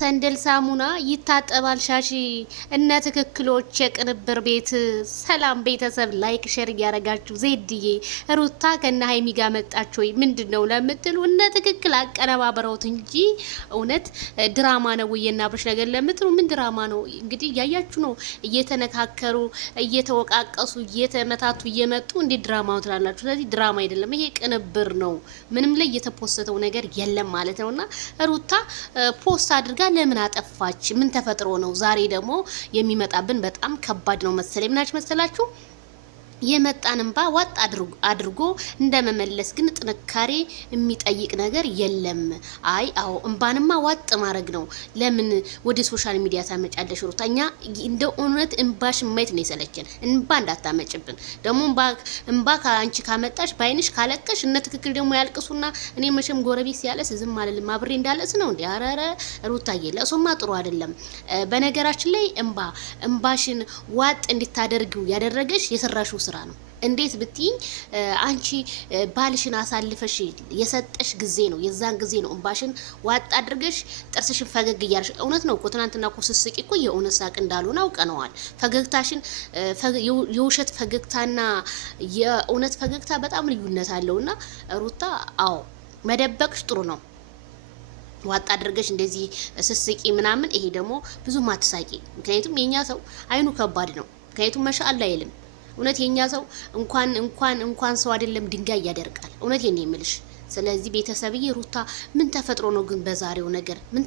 ሰንደል ሳሙና ይታጠባል ሻሺ እነ ትክክሎች የቅንብር ቤት ሰላም ቤተሰብ ላይክ ሼር እያረጋችሁ ዜድዬ ሩታ ከነ ሀይሚ ጋር መጣች ወይ ምንድነው ለምትሉ እነ ትክክል አቀነባበረውት እንጂ እውነት ድራማ ነው ወይ የናብርሽ ነገር ለምትሉ ምን ድራማ ነው እንግዲህ እያያችሁ ነው እየተነካከሩ እየተወቃቀሱ እየተመታቱ እየመጡ እንዴ ድራማው ትላላችሁ ስለዚህ ድራማ አይደለም ይሄ ቅንብር ነው ምንም ላይ የተፖስተው ነገር የለም ማለት ነውና ሩታ ፖስት አድርጋ ለምን አጠፋች? ምን ተፈጥሮ ነው? ዛሬ ደግሞ የሚመጣብን በጣም ከባድ ነው መሰለኝ። ምናች መሰላችሁ? የመጣን እንባ ዋጥ አድርጎ እንደመመለስ ግን ጥንካሬ የሚጠይቅ ነገር የለም። አይ አዎ እንባንማ ዋጥ ማድረግ ነው። ለምን ወደ ሶሻል ሚዲያ ታመጫለሽ ሩታ? እኛ እንደ እውነት እንባሽ ማየት ነው የሰለችን። እንባ እንዳታመጭብን ደግሞ እንባ ከአንቺ ካመጣሽ ባይንሽ ካለቀሽ እነ ትክክል ደግሞ ያልቅሱና እኔ መቼም ጎረቤት ሲያለስ ዝም አልልም አብሬ እንዳለስ ነው እንዴ? አረረ ሩታዬ ለሶማ ጥሩ አይደለም። በነገራችን ላይ እንባሽን ዋጥ እንድታደርጊው ያደረገሽ የሰራሽው ስራ ነው። እንዴት ብትይኝ አንቺ ባልሽን አሳልፈሽ የሰጠሽ ጊዜ ነው የዛን ጊዜ ነው እንባሽን ዋጥ አድርገሽ ጥርስሽን ፈገግ እያልሽ እውነት ነው እኮ ትናንትና እኮ ስስቂ እኮ የእውነት ሳቅ እንዳልሆነ አውቀነዋል። ፈገግታሽን የውሸት ፈገግታና የእውነት ፈገግታ በጣም ልዩነት አለውና ሩታ አዎ መደበቅሽ ጥሩ ነው። ዋጣ አድርገሽ እንደዚህ ስስቂ ምናምን ይሄ ደግሞ ብዙ ማትሳቂ። ምክንያቱም የኛ ሰው አይኑ ከባድ ነው። ምክንያቱም መሻአላ አይልም። እውነት የኛ ሰው እንኳን ሰው አይደለም ድንጋይ ያደርቃል። እውነት የኔ የምልሽ። ስለዚህ ቤተሰብዬ ሩታ ምን ተፈጥሮ ነው ግን በዛሬው ነገር ምን